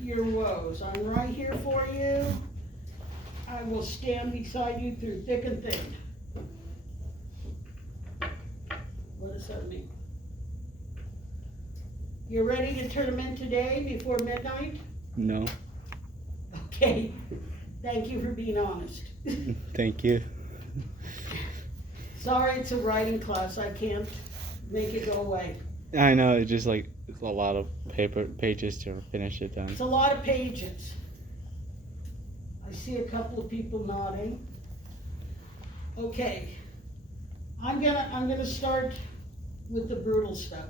your woes. I'm right here for you. I will stand beside you through thick and thin. What does that mean? You ready to turn them in today before midnight? No. Okay. Thank you for being honest. Thank you. Sorry, it's a writing class. I can't make it go away. I know, it's just like it's a lot of pages to finish it done. It's a lot of pages. I see a couple of people nodding. Okay. I'm gonna start with the brutal stuff.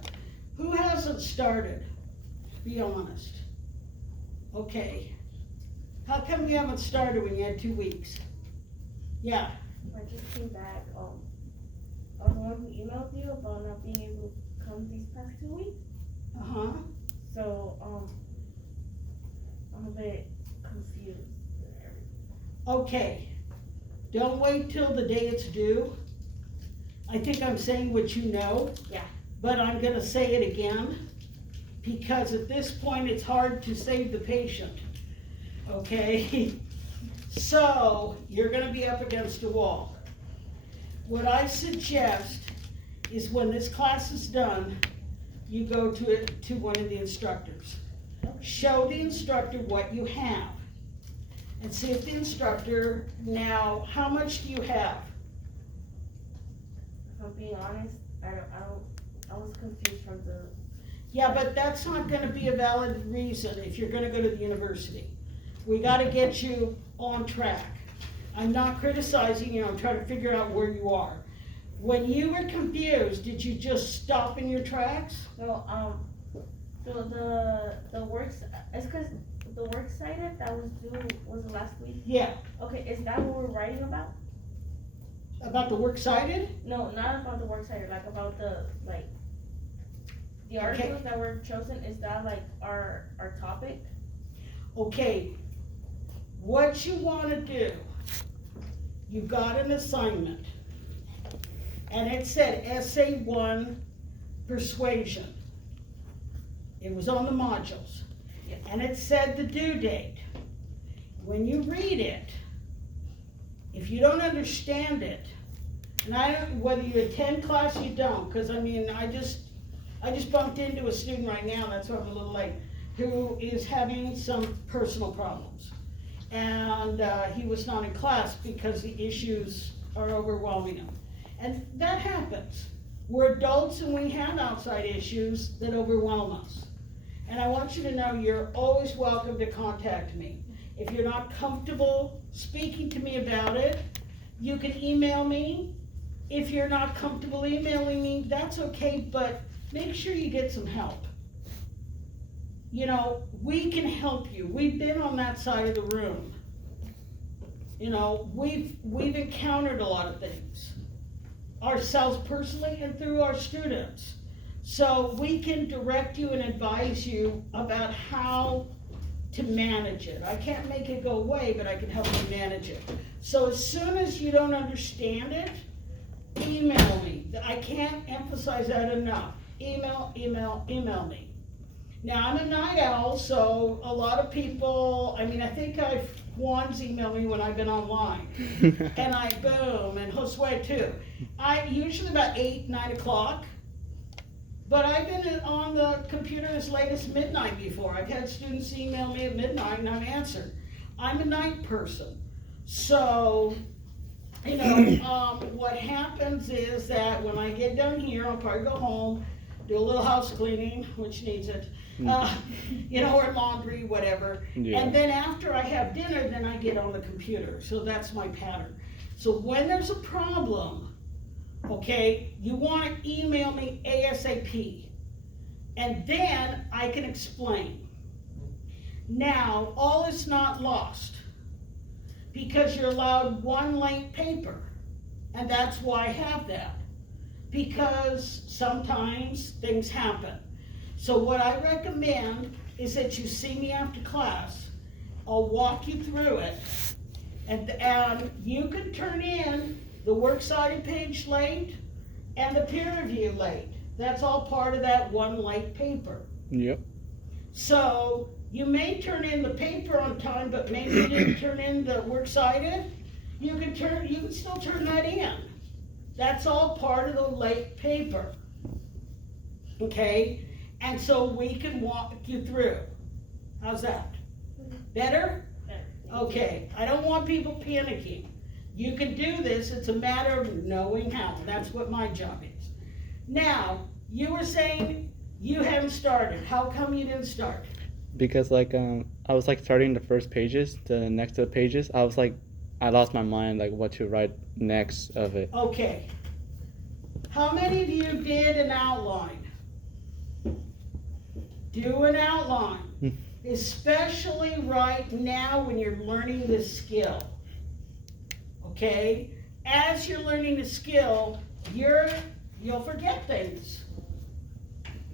Who hasn't started? Be honest. Okay. How come you haven't started when you had 2 weeks? Yeah. I just came back. I was the one who emailed you about not being able to come these past 2 weeks. Uh-huh. So, I'm a bit confused. Okay. Don't wait till the day it's due. I think I'm saying what you know. Yeah. But I'm gonna say it again, because at this point, it's hard to save the patient, okay? So, you're gonna be up against a wall. What I suggest is when this class is done, you go to one of the instructors. Show the instructor what you have. And see if the instructor, now, how much do you have? If I'm being honest, I was confused from the. Yeah, but that's not gonna be a valid reason if you're gonna go to the university. We gotta get you on track. I'm not criticizing you, I'm trying to figure out where you are. When you were confused, did you just stop in your tracks? No, so the works, it's cause the works cited that was due, was it last week? Yeah, Okay, is that what we're writing about? about the works cited? No, not about the works cited, like about the, like, the articles that were chosen, is that like our topic? Okay, what you wanna do, you got an assignment, and it said Essay 1 Persuasion. It was on the modules, Yes. and it said the due date. When you read it, if you don't understand it, and I don't, whether you attend class or you don't, cause I mean, I just bumped into a student right now, that's why I'm a little late, who is having some personal problems. And he was not in class because the issues are overwhelming him. And that happens. We're adults and we have outside issues that overwhelm us. And I want you to know you're always welcome to contact me. If you're not comfortable speaking to me about it, you can email me. If you're not comfortable emailing me, that's okay, but make sure you get some help. You know, we can help you. We've been on that side of the room. You know, we've encountered a lot of things, ourselves personally and through our students. So we can direct you and advise you about how to manage it. I can't make it go away, but I can help you manage it. So as soon as you don't understand it, email me. I can't emphasize that enough. Email me. Now, I'm a night owl, so a lot of people, I mean, I think Juan's emailed me when I've been online. And boom, and Josue too. I usually about 8, 9 o'clock. But I've been on the computer as late as midnight before. I've had students email me at midnight and I've answered. I'm a night person. So, you know, what happens is that when I get done here, I'll probably go home, do a little house cleaning, which needs it, you know, or laundry, whatever. Yeah. And then after I have dinner, then I get on the computer. So that's my pattern. So when there's a problem, okay, you want to email me ASAP. And then I can explain. Now, all is not lost because you're allowed one late paper. And that's why I have that. Because sometimes things happen. So what I recommend is that you see me after class. I'll walk you through it. And you can turn in the works cited page late and the peer review late. That's all part of that one late paper. Yep. So You may turn in the paper on time, but maybe you didn't turn in the works cited. You can still turn that in. That's all part of the late paper. Okay? And so we can walk you through. How's that? Better? Okay, I don't want people panicking. You can do this, it's a matter of knowing how. That's what my job is. Now, you were saying you haven't started. How come you didn't start? Because like I was like starting the first pages, the next to the pages. I was like, I lost my mind like what to write next of it. Okay. How many of you did an outline? Do an outline. Especially right now when you're learning this skill. Okay? As you're learning the skill, you'll forget things.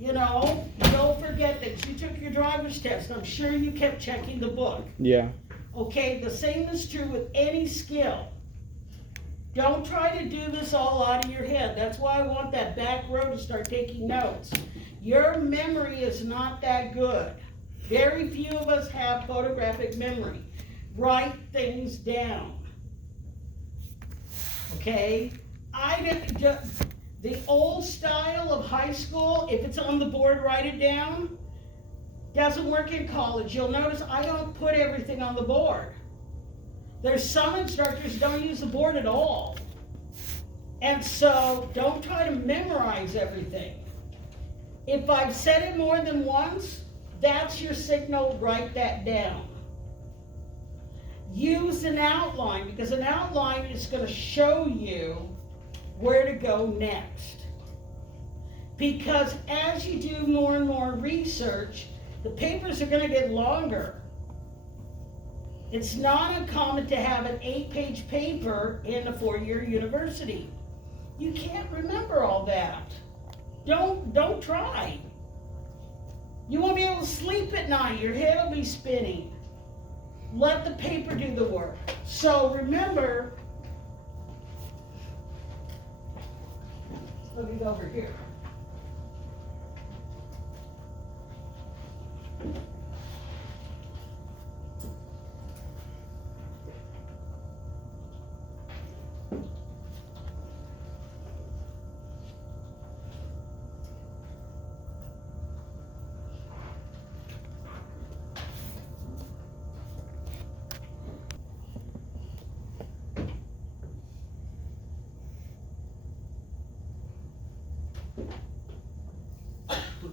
You know, you'll forget things. You took your driver's test. I'm sure you kept checking the book. Yeah. Okay, the same is true with any skill. Don't try to do this all out of your head. That's why I want that back row to start taking notes. Your memory is not that good. Very few of us have photographic memory. Write things down. Okay? The old style of high school, if it's on the board, write it down. Doesn't work in college. You'll notice I don't put everything on the board. There's some instructors don't use the board at all. And so don't try to memorize everything. If I've said it more than once, that's your signal, write that down. Use an outline, because an outline is going to show you where to go next. Because as you do more and more research, the papers are going to get longer. It's not uncommon to have an 8-page paper in a 4-year university. You can't remember all that. Don't try. You won't be able to sleep at night. Your head will be spinning. Let the paper do the work. So remember, let me go over here.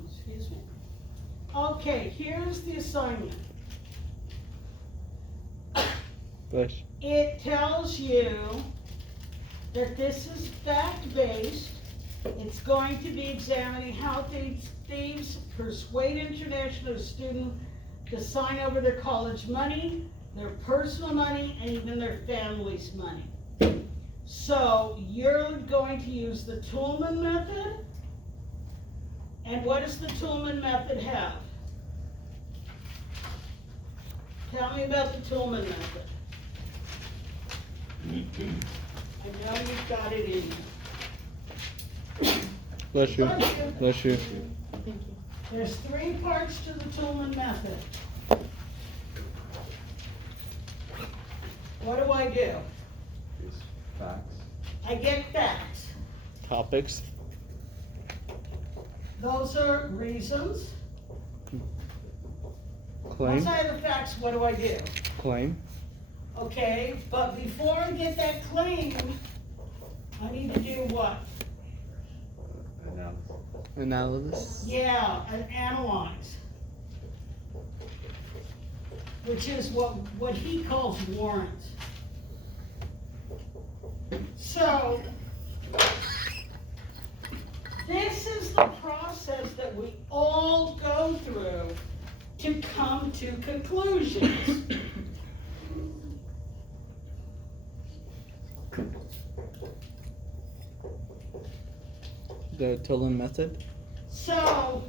Excuse me. Okay, here's the assignment. Bush. It tells you that this is fact-based. It's going to be examining how thieves persuade international students to sign over their college money, their personal money, and even their family's money. So you're going to use the Toulmin method. And what does the Toulmin method have? Tell me about the Toulmin method. I know you've got it in you. Bless you. Bless you. Bless you. There's 3 parts to the Toulmin method. What do I do? Facts. I get facts. Topics. Those are reasons. Claim. Once I have the facts, what do I do? Claim. Okay, but before I get that claim, I need to do what? Analysis. Yeah, and analyze. Which is what he calls warrants. So, this is the process that we all go through to come to conclusions. The Toulmin method. So,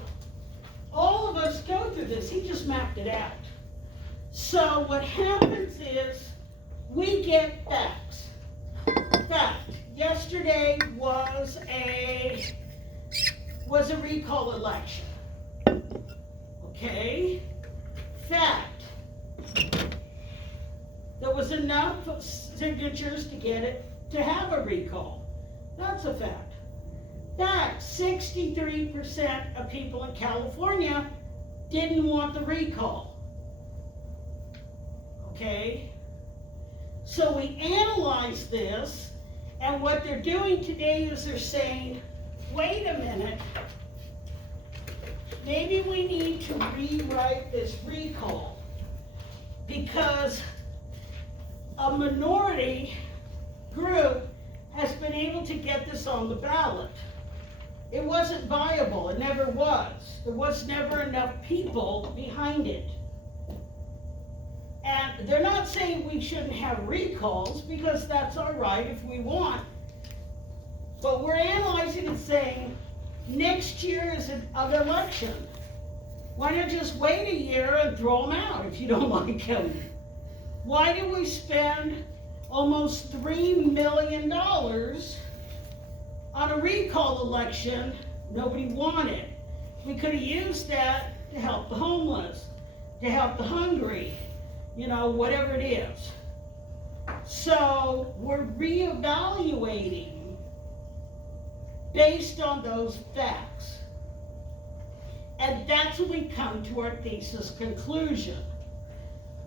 all of us go through this. He just mapped it out. So what happens is we get facts. Fact, yesterday was a recall election. Okay? fact. There was enough signatures to get it, to have a recall. That's a fact. That 63% of people in California didn't want the recall. Okay? So we analyzed this, and what they're doing today is they're saying, wait a minute, maybe we need to rewrite this recall because a minority group has been able to get this on the ballot. It wasn't viable, it never was. There was never enough people behind it. And they're not saying we shouldn't have recalls, because that's our right if we want. But we're analyzing and saying, next year is an election. Why not just wait a year and throw them out if you don't like them? Why did we spend almost $3 million on a recall election nobody wanted? We could have used that to help the homeless, to help the hungry, you know, whatever it is. So we're reevaluating based on those facts. And that's when we come to our thesis conclusion.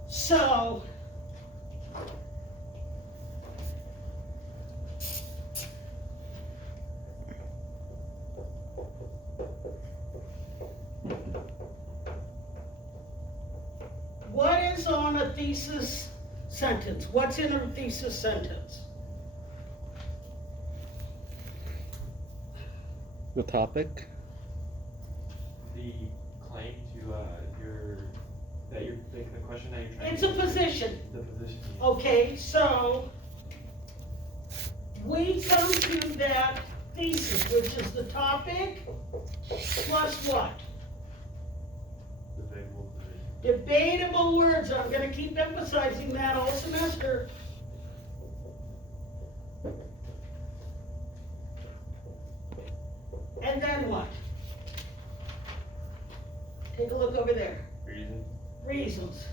So, what is on a thesis sentence? What's in a thesis sentence? The topic. The claim to, the question that you're trying It's to. a position. The position. Okay, so we come to that thesis, which is the topic, plus what? Debatable position. Debatable words. I'm gonna keep emphasizing that all semester. And then what? Take a look over there. Reason. Reasons.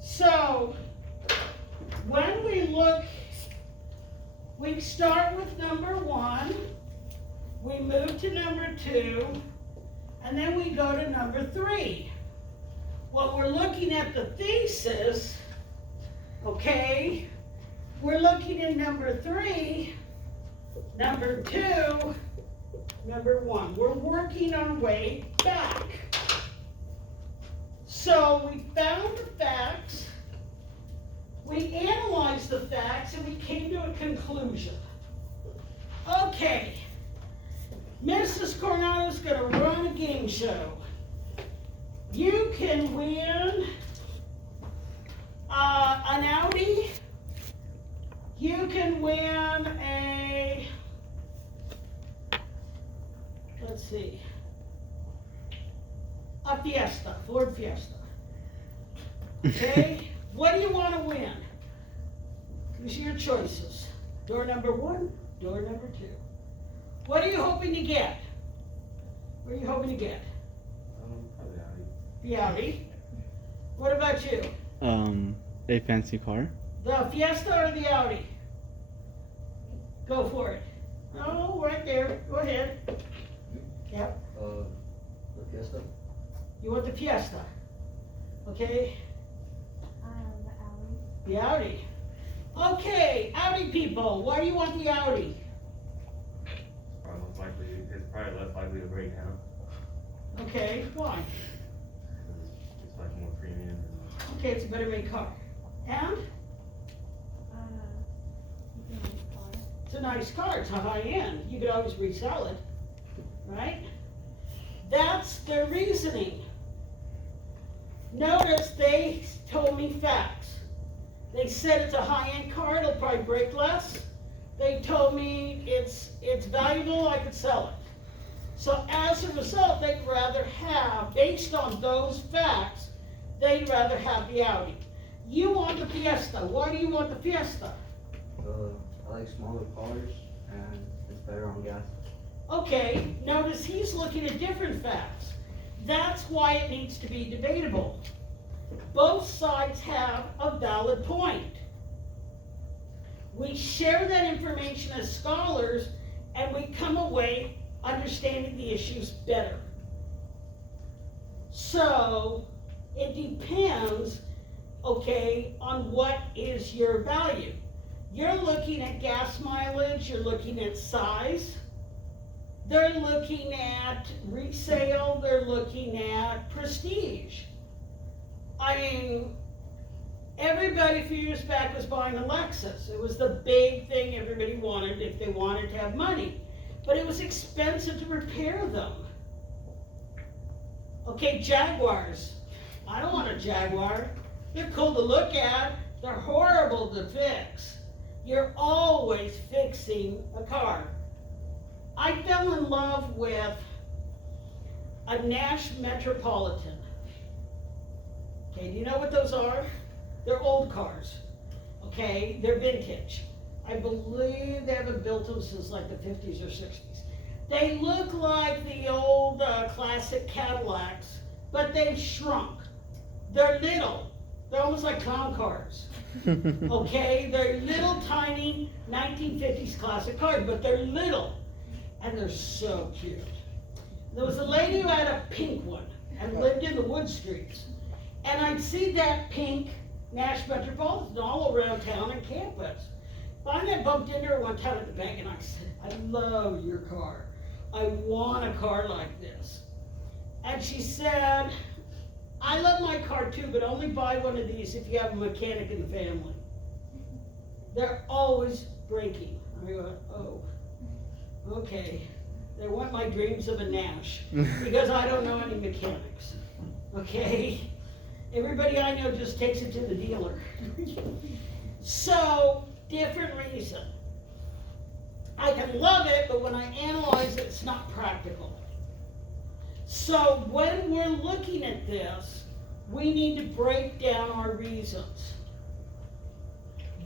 So, when we look, we start with number 1, we move to number 2, and then we go to number 3. Well, we're looking at the thesis, okay? We're looking at number 3, number 2, number 1. We're working our way back. So we found the facts, we analyzed the facts, and we came to a conclusion. Okay, Mrs. Coronado's gonna run a game show. You can win an Audi. You can win a, let's see, a Fiesta, Ford Fiesta. Okay? What do you want to win? These are your choices. Door number 1, door number 2. What are you hoping to get? What are you hoping to get? Probably Audi. The Audi. What about you? A fancy car. The Fiesta or the Audi? Go for it. No, right there. Go ahead. Yep. The Fiesta? You want the Fiesta. Okay? The Audi. Okay, Audi people, why do you want the Audi? It's probably less likely to break down. Okay, why? It's like more premium. Okay, it's a better made car. And? It's a nice car, it's a high end. You could always resell it, right? That's their reasoning. Notice they told me facts. They said it's a high-end car, it'll probably break less. They told me it's valuable, I could sell it. So as a result, they'd rather have, based on those facts, they'd rather have the Audi. You want the Fiesta. Why do you want the Fiesta? I like smaller cars and it's better on gas. Okay, notice he's looking at different facts. That's why it needs to be debatable. Both sides have a valid point. We share that information as scholars, and we come away understanding the issues better. So, it depends, okay, on what is your value. You're looking at gas mileage, you're looking at size, they're looking at resale, they're looking at prestige. I mean, everybody a few years back was buying a Lexus. It was the big thing everybody wanted if they wanted to have money. But it was expensive to repair them. Okay, Jaguars. I don't want a Jaguar. They're cool to look at. They're horrible to fix. You're always fixing a car. I fell in love with a Nash Metropolitan. Okay, do you know what those are? They're old cars. Okay, they're vintage. I believe they haven't built them since like the 50s or 60s. They look like the old classic Cadillacs, but they've shrunk. They're little. They're almost like clown cars. Okay, they're little tiny 1950s classic cars, but they're little. And they're so cute. There was a lady who had a pink one and lived in the wood streets. And I'd see that pink Nash Metropolitan all around town and campus. Finally, I bumped into her one time at the bank and I said, I love your car. I want a car like this. And she said, I love my car too, but only buy one of these if you have a mechanic in the family. They're always breaking. I go, oh, okay. They want my dreams of a Nash because I don't know any mechanics. Okay? Everybody I know just takes it to the dealer. So, different reason. I can love it, but when I analyze it, it's not practical. So, when we're looking at this, we need to break down our reasons.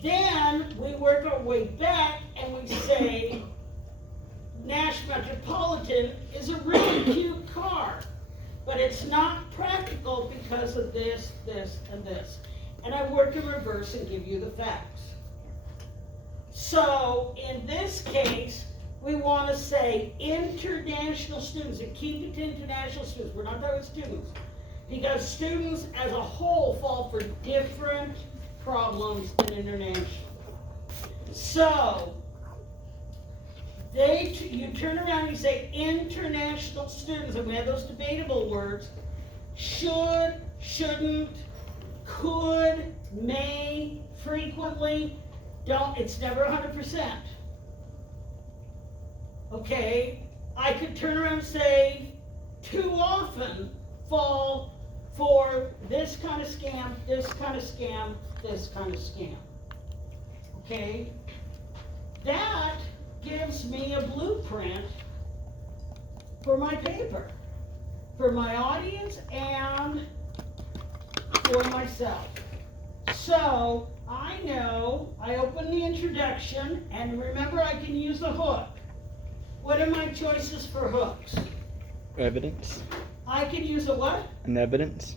Then, we work our way back and we say, Nash Metropolitan is a really cute car, but it's not practical because of this, this, and this. And I work in reverse and give you the facts. So, in this case, we want to say international students, and keep it to international students. We're not talking about students, because students as a whole fall for different problems than international. So, you turn around and you say international students, and we have those debatable words, should, shouldn't, could, may, frequently, don't, it's never 100%. Okay, I could turn around and say, too often fall for this kind of scam, this kind of scam, this kind of scam. Okay, that gives me a blueprint for my paper, for my audience, and for myself. So, I know, I open the introduction, and remember I can use a hook. What are my choices for hooks? Evidence. I can use a what? An evidence.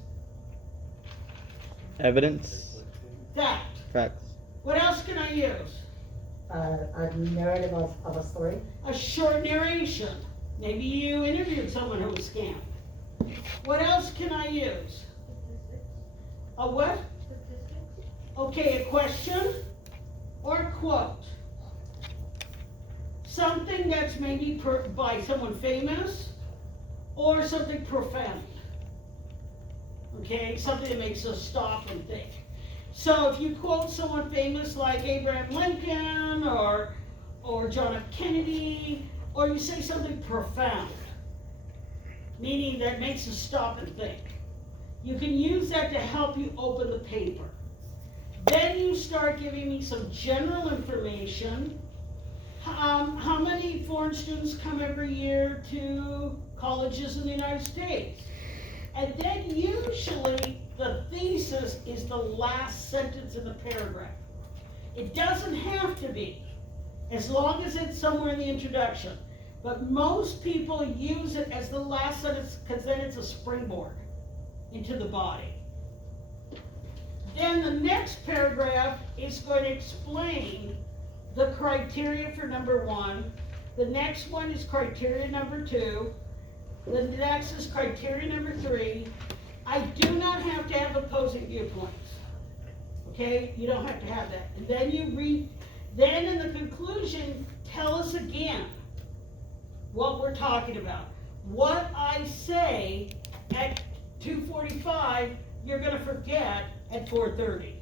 Evidence. Fact. Facts. What else can I use? A narrative of a story. A short narration. Maybe you interviewed someone who was scammed. What else can I use? A what? Okay, a question or a quote. Something that's maybe by someone famous or something profound. Okay, something that makes us stop and think. So if you quote someone famous like Abraham Lincoln or John F. Kennedy, or you say something profound, meaning that makes us stop and think, you can use that to help you open the paper. Then you start giving me some general information. How many foreign students come every year to colleges in the United States? And then usually the thesis is the last sentence in the paragraph. It doesn't have to be, as long as it's somewhere in the introduction. But most people use it as the last sentence, because then it's a springboard into the body. Then the next paragraph is going to explain the criteria for number one. The next one is criteria number two. The next is criteria number three. I do not have to have opposing viewpoints. Okay, you don't have to have that. And then you read, then in the conclusion, tell us again what we're talking about. What I say at 2:45, you're gonna forget at 4:30.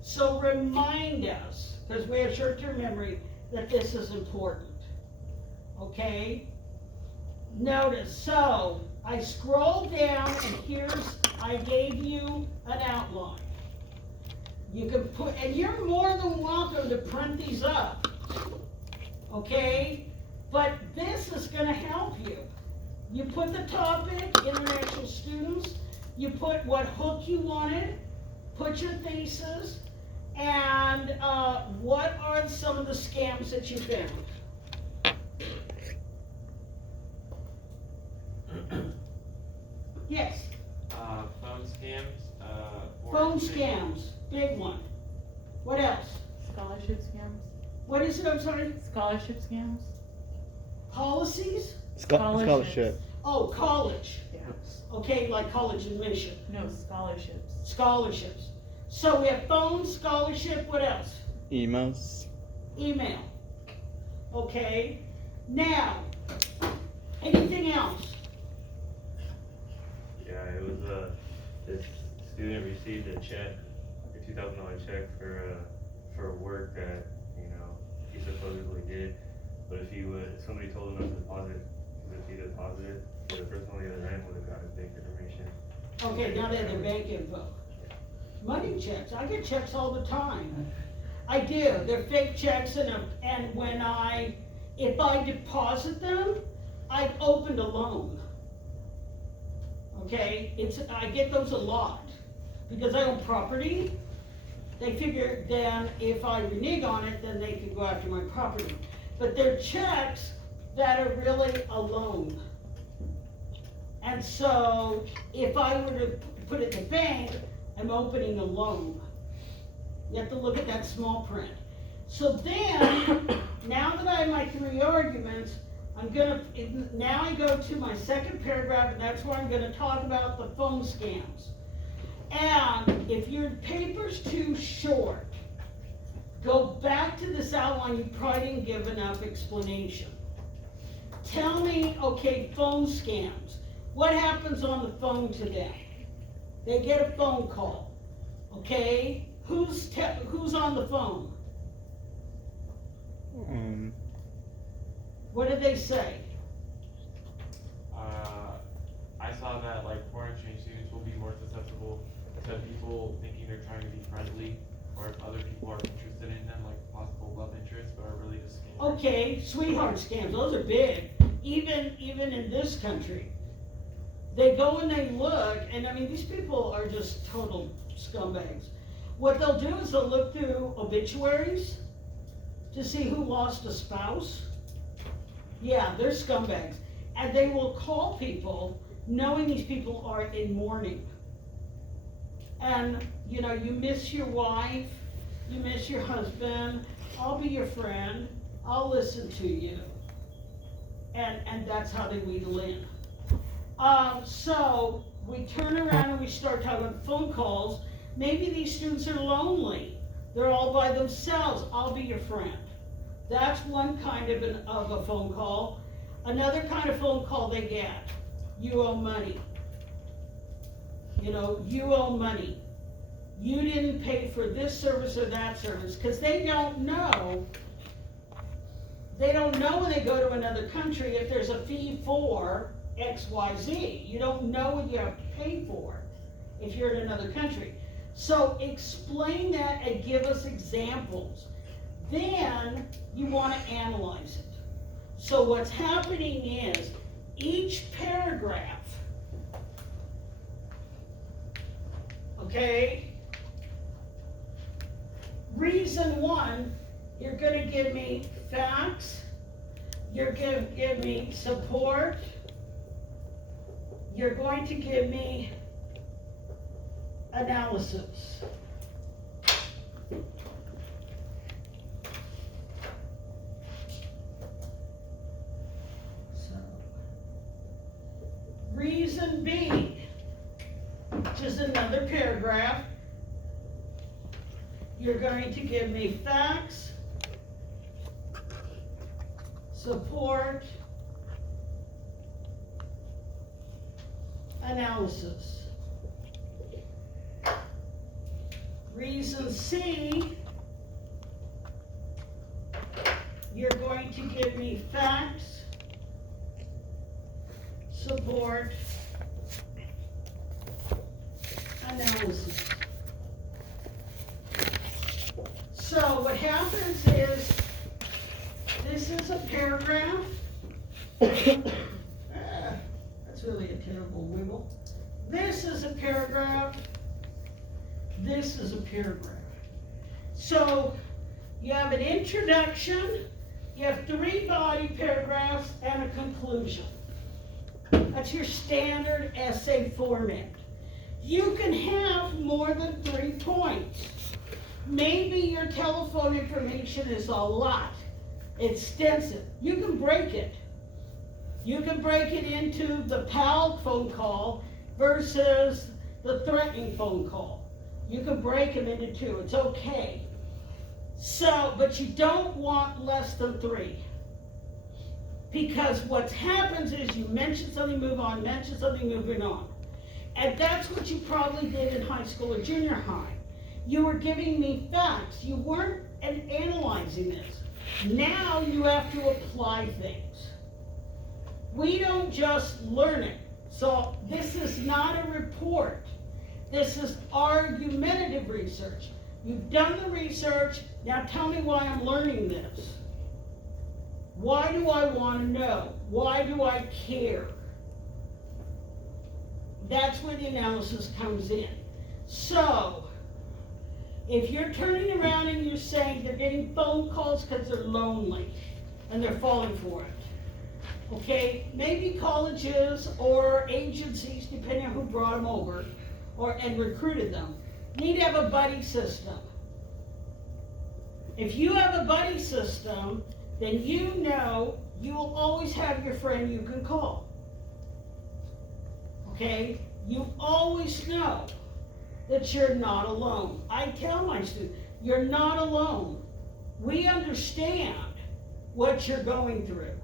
So remind us, because we have short-term memory, that this is important. Okay? Notice, so I scroll down and I gave you an outline. You can put, and you're more than welcome to print these up. Okay? But this is gonna help you. You put the topic, international students, you put what hook you wanted, put your thesis, and what are some of the scams that you found? Yes, Phone scams, phone scams, big one. What else? Scholarship scams. What is it, I'm sorry? Scholarship scams. Policies? Scholarship. Oh, college. Yeah. Okay, like college admission. No, scholarships. Scholarships. So we have phone, scholarship, what else? Emails. Email. Okay, now, anything else? Yeah, it was, this student received a check, a $2,000 check for work that, you know, he supposedly did. But if somebody told him not to deposit, because if he deposited, the person on the other end would have got his bank information. Okay, now they have their bank info. Money checks, I get checks all the time. I do, they're fake checks and if I deposit them, I've opened a loan. Okay, I get those a lot, because I own property. They figure then if I renege on it, then they can go after my property. But they're checks that are really a loan. And so, if I were to put it in the bank, I'm opening a loan. You have to look at that small print. So then, now that I have my three arguments, now I go to my second paragraph, and that's where I'm gonna talk about the phone scams. And if your paper's too short, go back to this outline, you probably didn't give enough explanation. Tell me, okay, phone scams. What happens on the phone today? They get a phone call, okay? Who's on the phone? What did they say? I saw that like foreign exchange students will be more susceptible to people thinking they're trying to be friendly, or if other people are interested in them, like possible love interest, but are really just scammers. Okay, sweetheart scams, those are big, even in this country. They go and they look, and I mean, these people are just total scumbags. What they'll do is they'll look through obituaries to see who lost a spouse. Yeah, they're scumbags. And they will call people knowing these people are in mourning. And, you know, you miss your wife, you miss your husband, I'll be your friend, I'll listen to you. And that's how they wheedle in. So we turn around and we start talking about phone calls. Maybe these students are lonely. They're all by themselves. I'll be your friend. That's one kind of a phone call. Another kind of phone call they get, you owe money. You know, you owe money. You didn't pay for this service or that service, because they don't know. They don't know when they go to another country if there's a fee for XYZ. You don't know what you have to pay for if you're in another country. So explain that and give us examples. Then you want to analyze it. So what's happening is each paragraph, okay, reason one, you're going to give me facts, You're going to give me support. You're going to give me analysis. So, reason B, which is another paragraph. You're going to give me facts, support, analysis. Reason C, you're going to give me facts, support, analysis. So what happens is, this is a paragraph. That's really a terrible wiggle. This is a paragraph. This is a paragraph. So you have an introduction, you have 3 body paragraphs, and a conclusion. That's your standard essay format. You can have more than 3 points. Maybe your telephone information is a lot, extensive. You can break it. You can break it into the pal phone call versus the threatening phone call. You can break them into 2, it's okay. So, but you don't want less than 3. Because what happens is you mention something, move on, mention something, moving on. And that's what you probably did in high school or junior high. You were giving me facts. You weren't analyzing this. Now you have to apply things. We don't just learn it. So this is not a report. This is argumentative research. You've done the research. Now tell me why I'm learning this. Why do I want to know? Why do I care? That's where the analysis comes in. So, if you're turning around and you're saying they're getting phone calls because they're lonely and they're falling for it, okay? Maybe colleges or agencies, depending on who brought them over and recruited them, need to have a buddy system. If you have a buddy system, then you know you will always have your friend you can call. Okay? You always know that you're not alone. I tell my students, you're not alone. We understand what you're going through.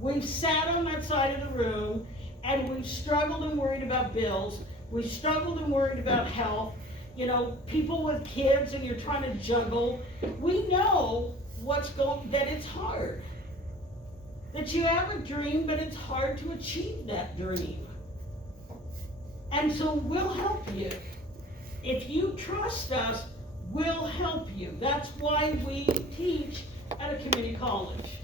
We've sat on that side of the room and we've struggled and worried about bills. We've struggled and worried about health. You know, people with kids and you're trying to juggle. We know that it's hard. That you have a dream, but it's hard to achieve that dream. And so we'll help you. If you trust us, we'll help you. That's why we teach at a community college.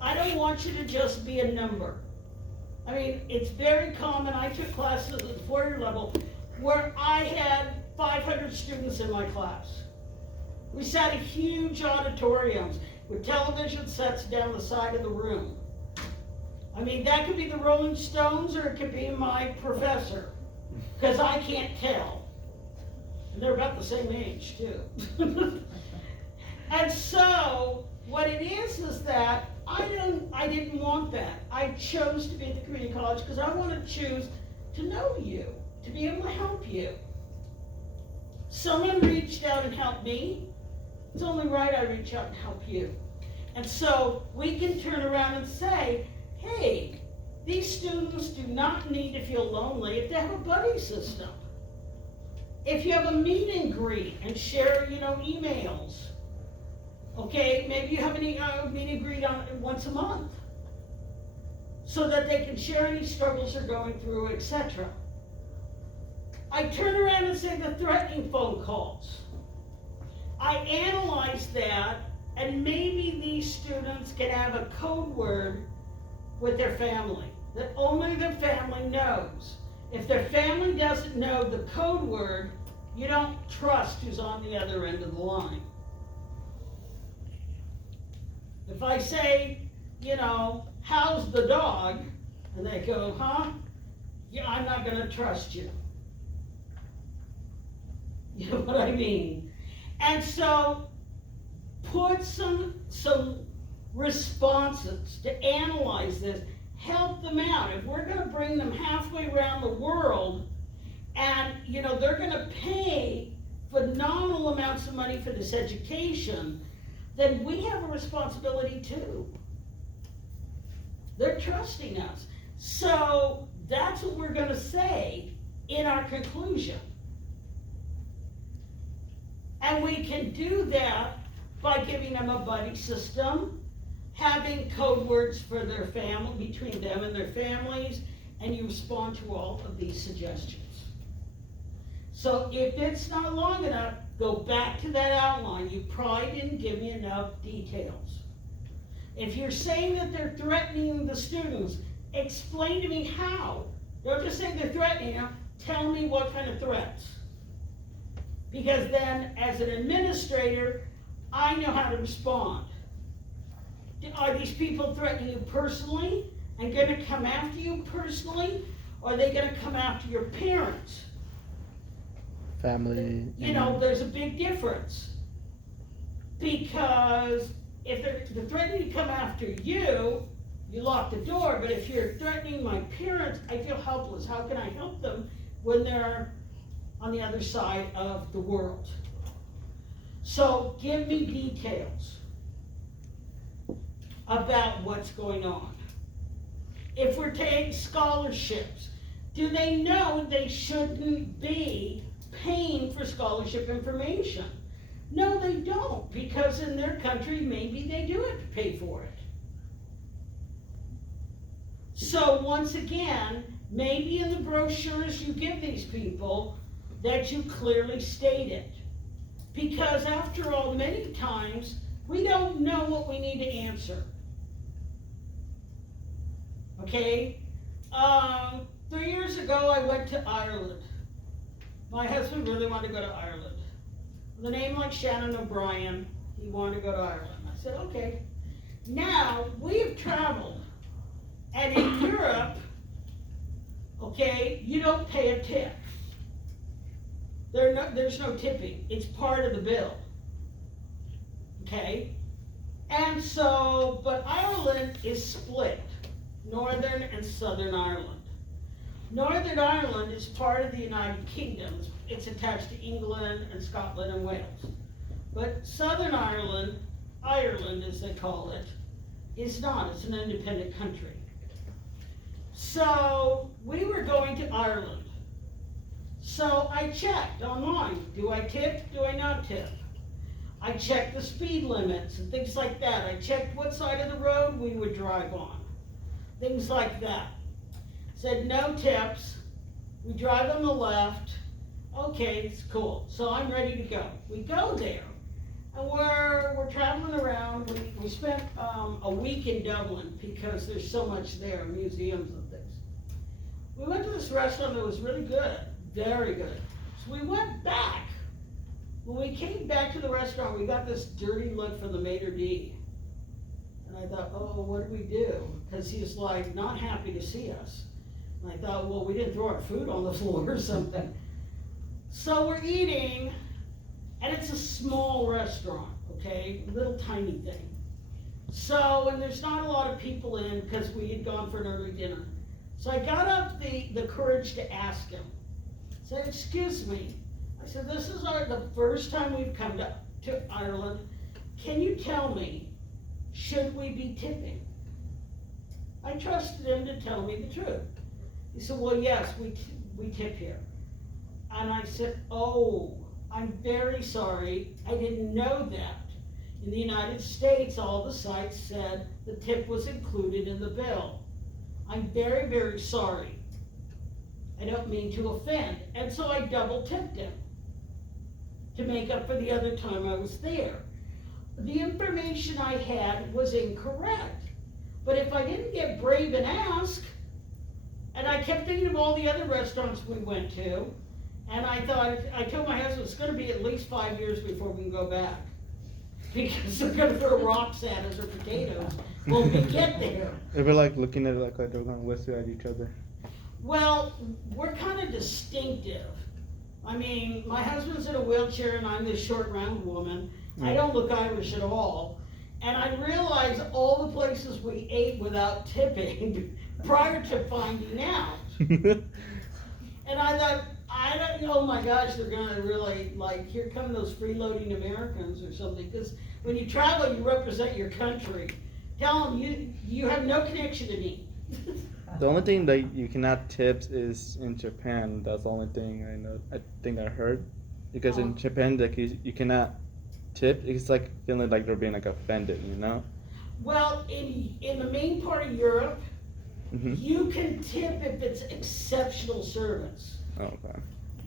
I don't want you to just be a number. I mean, it's very common. I took classes at the 4-year level where I had 500 students in my class. We sat in huge auditoriums with television sets down the side of the room. I mean, that could be the Rolling Stones or it could be my professor, because I can't tell. And they're about the same age, too. And so, what it is that I didn't want that. I chose to be at the community college because I want to choose to know you, to be able to help you. Someone reached out and helped me. It's only right I reach out and help you. And so we can turn around and say, hey, these students do not need to feel lonely if they have a buddy system. If you have a meet and greet and share, emails. Okay, maybe you have a meet and greet once a month so that they can share any struggles they're going through, etc. I turn around and say the threatening phone calls. I analyze that, and maybe these students can have a code word with their family that only their family knows. If their family doesn't know the code word, you don't trust who's on the other end of the line. If I say, how's the dog? And they go, huh? Yeah, I'm not gonna trust you. You know what I mean? And so, put some responses to analyze this, help them out. If we're gonna bring them halfway around the world, and, they're gonna pay phenomenal amounts of money for this education, then we have a responsibility too. They're trusting us. So that's what we're gonna say in our conclusion. And we can do that by giving them a buddy system, having code words for their family, between them and their families, and you respond to all of these suggestions. So if it's not long enough, go back to that outline. You probably didn't give me enough details. If you're saying that they're threatening the students, explain to me how. Don't just say they're threatening them, tell me what kind of threats. Because then, as an administrator, I know how to respond. Are these people threatening you personally and gonna come after you personally? Or are they gonna come after your parents? Family. There's a big difference. Because if they're threatening to come after you, you lock the door. But if you're threatening my parents, I feel helpless. How can I help them when they're on the other side of the world? So give me details about what's going on. If we're taking scholarships, do they know they shouldn't be paying for scholarship information? No, they don't, because in their country, maybe they do have to pay for it. So once again, maybe in the brochures you give these people, that you clearly state it. Because after all, many times, we don't know what we need to answer. Okay? 3 years ago, I went to Ireland. My husband really wanted to go to Ireland. With a name like Shannon O'Brien, he wanted to go to Ireland. I said, okay. Now, we have traveled. And in Europe, okay, you don't pay a tip. There's no tipping. It's part of the bill. Okay? And so, but Ireland is split. Northern and Southern Ireland. Northern Ireland is part of the United Kingdom. It's attached to England and Scotland and Wales. But Southern Ireland, Ireland as they call it, is not. It's an independent country. So we were going to Ireland. So I checked online. Do I tip? Do I not tip? I checked the speed limits and things like that. I checked what side of the road we would drive on. Things like that. Said no tips. We drive on the left. Okay, it's cool. So I'm ready to go. We go there. And we're traveling around. We spent a week in Dublin because there's so much there, museums and things. We went to this restaurant that was really good, very good. So we went back. When we came back to the restaurant, we got this dirty look from the maitre d'. And I thought, oh, what do we do? Because he was like not happy to see us. And I thought, well, we didn't throw our food on the floor or something. So we're eating, and it's a small restaurant, okay? A little tiny thing. So, and there's not a lot of people in because we had gone for an early dinner. So I got up the courage to ask him. I said, excuse me. I said, this is the first time we've come to Ireland. Can you tell me, should we be tipping? I trusted him to tell me the truth. He said, well, yes, we tip here. And I said, oh, I'm very sorry. I didn't know that. In the United States, all the sites said the tip was included in the bill. I'm very, very sorry. I don't mean to offend. And so I double tipped him to make up for the other time I was there. The information I had was incorrect. But if I didn't get brave and ask, and I kept thinking of all the other restaurants we went to, and I told my husband it's gonna be at least 5 years before we can go back. because they're gonna throw rocks at us or potatoes when we get there. They were like looking at it like they were gonna whistle at each other. Well, we're kind of distinctive. I mean, my husband's in a wheelchair and I'm this short, round woman. I don't look Irish at all. And I realized all the places we ate without tipping prior to finding out. And I thought, oh my gosh, they're gonna really, like, here come those freeloading Americans or something. Because when you travel, you represent your country. Tell them, you have no connection to me. The only thing that you cannot tip is in Japan. That's the only thing I know. I think I heard, because in Japan, like you cannot tip. It's like feeling like they're being like offended, you know. Well, in the main part of Europe, Mm-hmm. you can tip if it's exceptional service. Okay.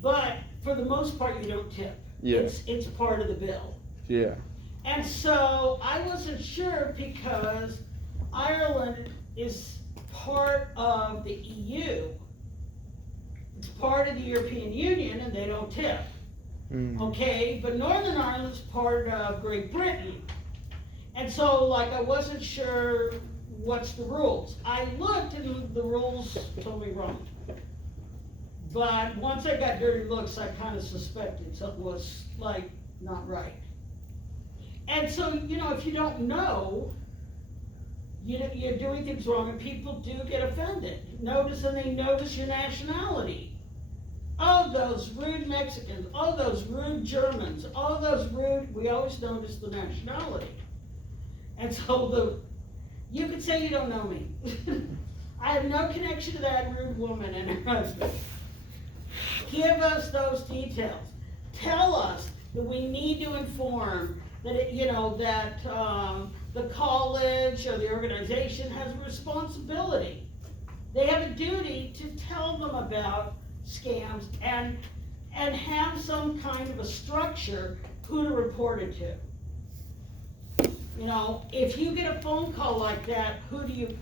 But for the most part, you don't tip. Yeah. It's part of the bill. Yeah. And so I wasn't sure because Ireland is part of the EU. It's part of the European Union and they don't tip. Mm. Okay, but Northern Ireland's part of Great Britain. And so like I wasn't sure what's the rules. I looked and the rules told me wrong. But once I got dirty looks, I kind of suspected something was like not right. And so, you know, if you don't know, you're doing things wrong and people do get offended. And they notice your nationality. Oh, those rude Mexicans. Oh, those rude Germans. Oh, those rude, we always notice the nationality. And so you could say you don't know me. I have no connection to that rude woman and her husband. Give us those details. Tell us that we need to inform that the college or the organization has a responsibility. They have a duty to tell them about scams and have some kind of a structure who to report it to. You know, if you get a phone call like that, who do you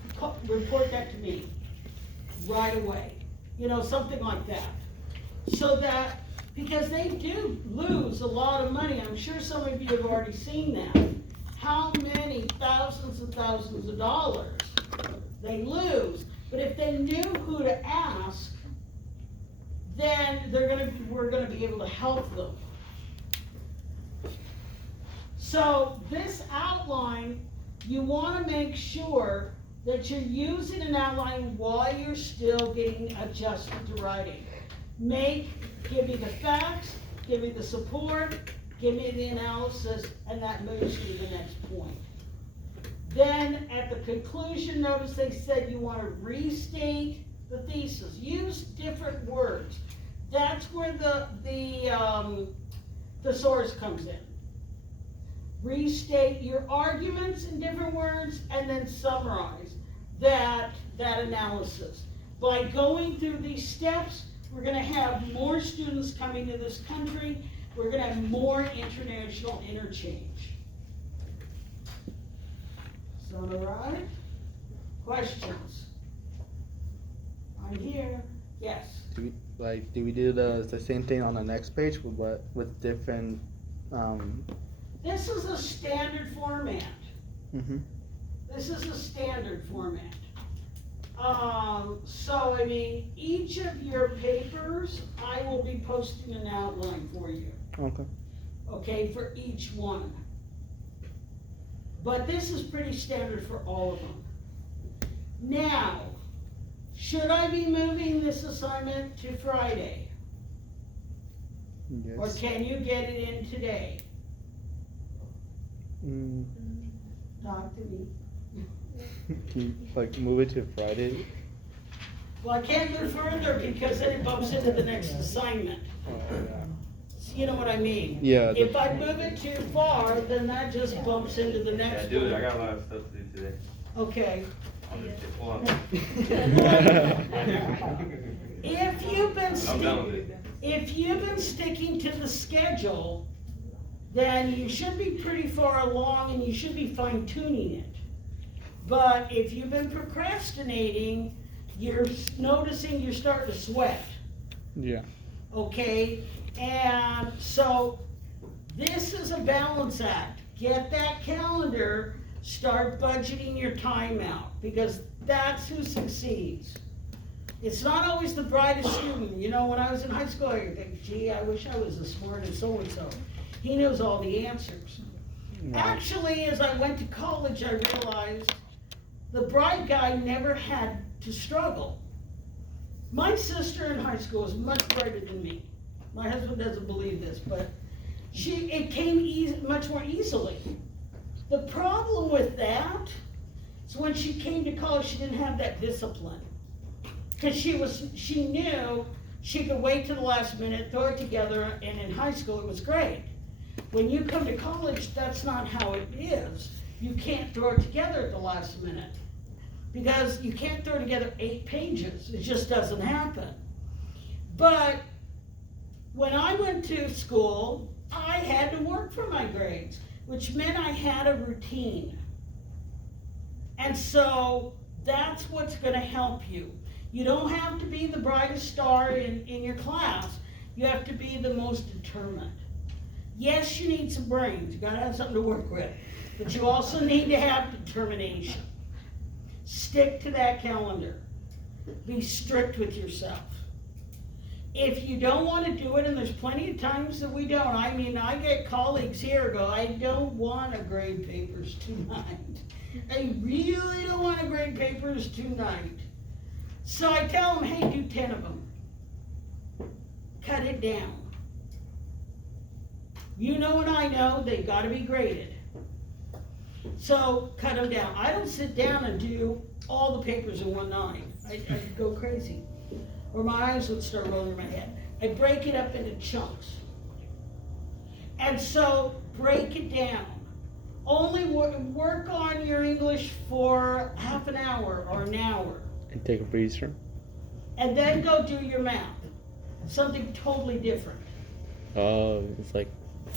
report that to me right away? You know, something like that. So that, because they do lose a lot of money. I'm sure some of you have already seen that. How many thousands and thousands of dollars they lose. But if they knew who to ask, then we're gonna be able to help them. So this outline, you wanna make sure that you're using an outline while you're still getting adjusted to writing. Give me the facts, give me the support, give me the analysis, and that moves you to the next point. Then at the conclusion, notice they said you wanna restate the thesis, use different words. That's where the thesaurus comes in. Restate your arguments in different words and then summarize that analysis. By going through these steps, we're gonna have more students coming to this country. We're gonna have more international interchange. Sound all right? Questions? I'm here. Yes. Do we do the same thing on the next page with different? This is a standard format. Mm-hmm. This is a standard format. So I mean, each of your papers, I will be posting an outline for you. Okay. Okay, for each one. But this is pretty standard for all of them. Now, should I be moving this assignment to Friday? Or Yes. can you get it in today? Mm. Talk to me. Can you, like, move it to Friday? Well, I can't move further because then it bumps into the next assignment. Oh, yeah. So you know what I mean? Yeah. If I move it too far, then that just bumps into the Yeah, next do it. I one. got a lot of stuff to do today. Okay. I'll just get one. I'm done with it. If you've been sticking to the schedule, then you should be pretty far along and you should be fine tuning it. But if you've been procrastinating, you're noticing you're starting to sweat, Yeah. okay? And so this is a balance act. get that calendar, start budgeting your time out, because that's who succeeds. It's not always the brightest student. You know, when I was in high school, I think, gee, I wish I was as smart as so-and-so. He knows all the answers. Actually, as I went to college, I realized the bright guy never had to struggle. My sister in high school was much brighter than me. My husband doesn't believe this, but it came much more easily. The problem with that is when she came to college, she didn't have that discipline. Because she knew she could wait till the last minute, throw it together, and in high school it was great. When you come to college, that's not how it is. You can't throw it together at the last minute. Because you can't throw together 8 pages. It just doesn't happen. But when I went to school, I had to work for my grades, which meant I had a routine. And so that's what's going to help you. You don't have to be the brightest star in your class. You have to be the most determined. Yes, you need some brains. You gotta have something to work with. But you also need to have determination. Stick to that calendar. Be strict with yourself. If you don't want to do it, and there's plenty of times that we don't. I mean, I get colleagues here go, I don't want to grade papers tonight. I really don't want to grade papers tonight. So I tell them, hey, do 10 of them. Cut it down. You know and I know they've got to be graded. So cut them down. I don't sit down and do all the papers in one night. I'd go crazy. Or my eyes would start rolling in my head. I break it up into chunks. And so break it down. Only work on your English for half an hour or an hour. And take a breather. And then go do your math. Something totally different. Oh, it's like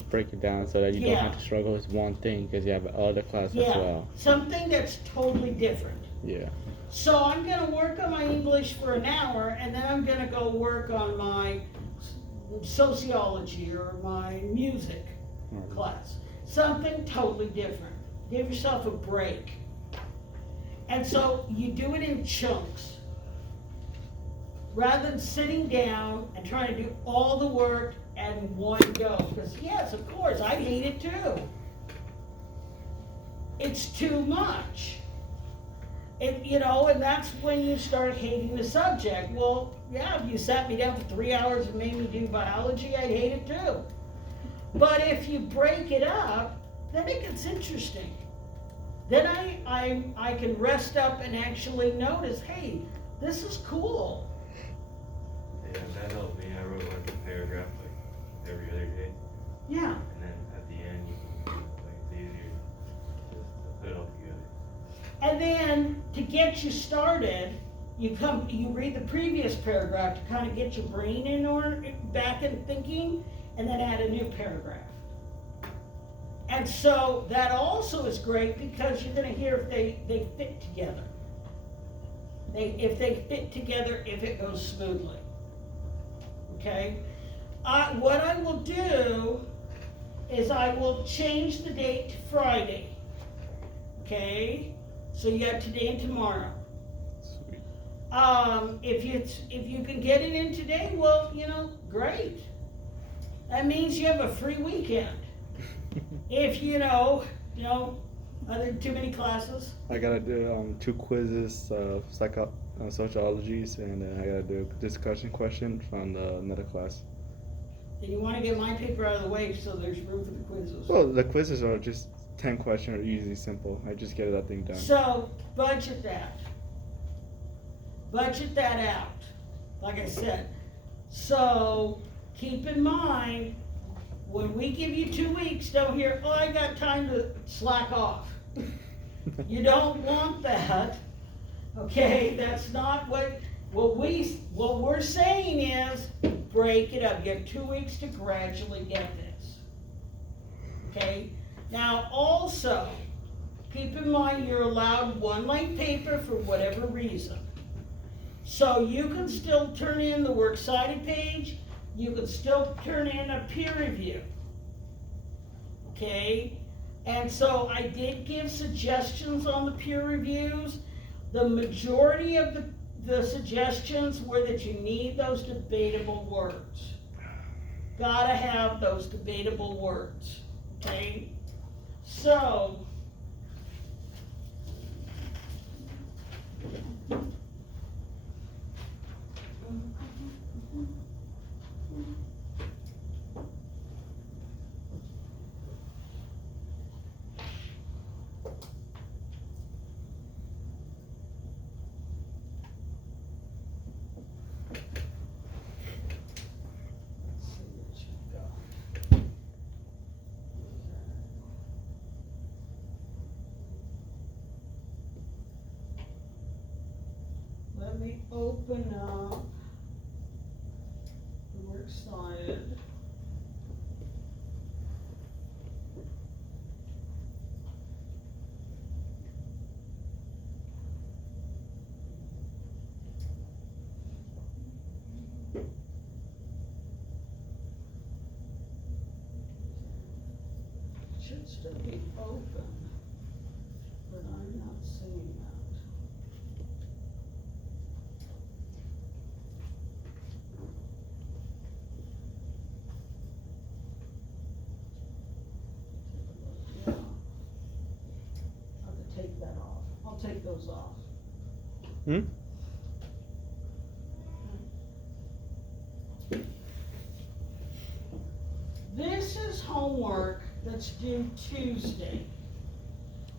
break it down so that you don't Yeah. have to struggle with one thing because you have other classes as Yeah, well. something that's totally different. Yeah. So I'm gonna work on my English for an hour, and then I'm gonna go work on my sociology or my music Right. class. Something totally different. Give yourself a break. And so you do it in chunks. Rather than sitting down and trying to do all the work at one go. Because yes, of course, I hate it too. It's too much. And that's when you start hating the subject. Well, yeah, if you sat me down for 3 hours and made me do biology, I'd hate it too. But if you break it up, then it gets interesting. Then I can rest up and actually notice, hey, this is cool. Yeah, that helped me. I wrote like a paragraph like every other day, Yeah. and then at the end you can like it's easier just to put it all together. And then to get you started, you read the previous paragraph to kind of get your brain in order, back in thinking, and then add a new paragraph. And so that also is great because you're going to hear if they fit together. If they fit together, if it goes smoothly. Okay? What I will do is I will change the date to Friday. Okay? So you got today and tomorrow. Sweet. If you can get it in today, well, great. That means you have a free weekend. If other too many classes. I gotta do 2 quizzes of sociologies, and then I gotta do a discussion question from another class. And you want to get my paper out of the way so there's room for the quizzes. Well, the quizzes are just 10 questions, are easy, simple. I just get that thing done. So budget that. Budget that out, like I said. So keep in mind, when we give you 2 weeks, don't hear, oh, I got time to slack off. You don't want that, okay? That's not what we're saying is break it up. You have 2 weeks to gradually get this, okay? Now also, keep in mind you're allowed 1 late paper for whatever reason. So you can still turn in the works cited page, you can still turn in a peer review, okay? And so I did give suggestions on the peer reviews. The majority of the suggestions were that you need those debatable words. Gotta have those debatable words, okay? So, let me open up the works cited. Should still be open, but I'm not seeing that. Yeah. I'll have to take that off. I'll take those off. Hmm? This is homework that's due Tuesday.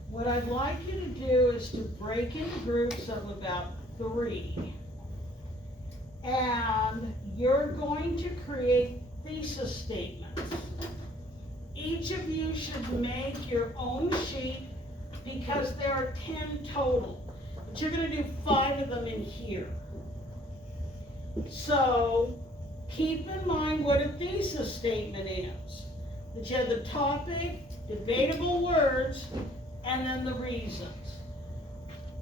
What I'd like you to do is to break into groups of about 3. And you're going to create thesis statements. Each of you should make your own sheet because there are 10 total. But you're gonna do 5 of them in here. So, keep in mind what a thesis statement is. That you have the topic, debatable words, and then the reasons.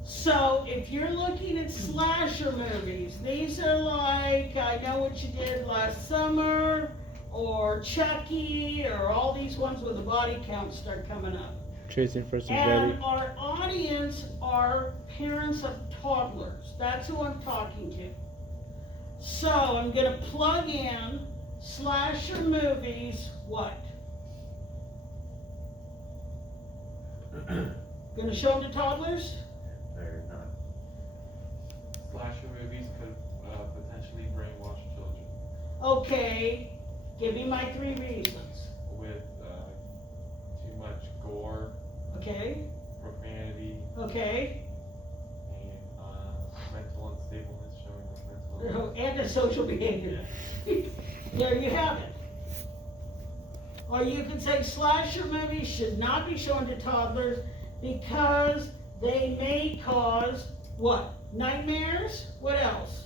So if you're looking at slasher movies, these are like I Know What You Did Last Summer, or Chucky, or all these ones where the body counts start coming up. Chasing First and And our audience are parents of toddlers. That's who I'm talking to. So I'm gonna plug in slasher movies, what? Gonna show them to toddlers? They're not. Slasher movies could potentially brainwash children Okay, give me my 3 reasons. with too much gore, Okay, profanity, okay, and mental unstableness, showing us mental. antisocial behavior. There you have it. Or you could say slasher movies should not be shown to toddlers because they may cause, what, nightmares? What else?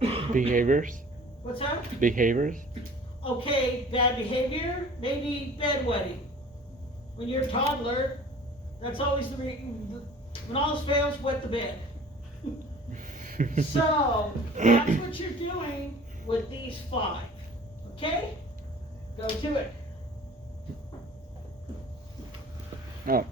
Behaviors? What's that? Behaviors? Okay, bad behavior, maybe bedwetting. When you're a toddler, that's always when all else fails, wet the bed. So, that's what you're doing with these 5, okay? Go to it. Oh,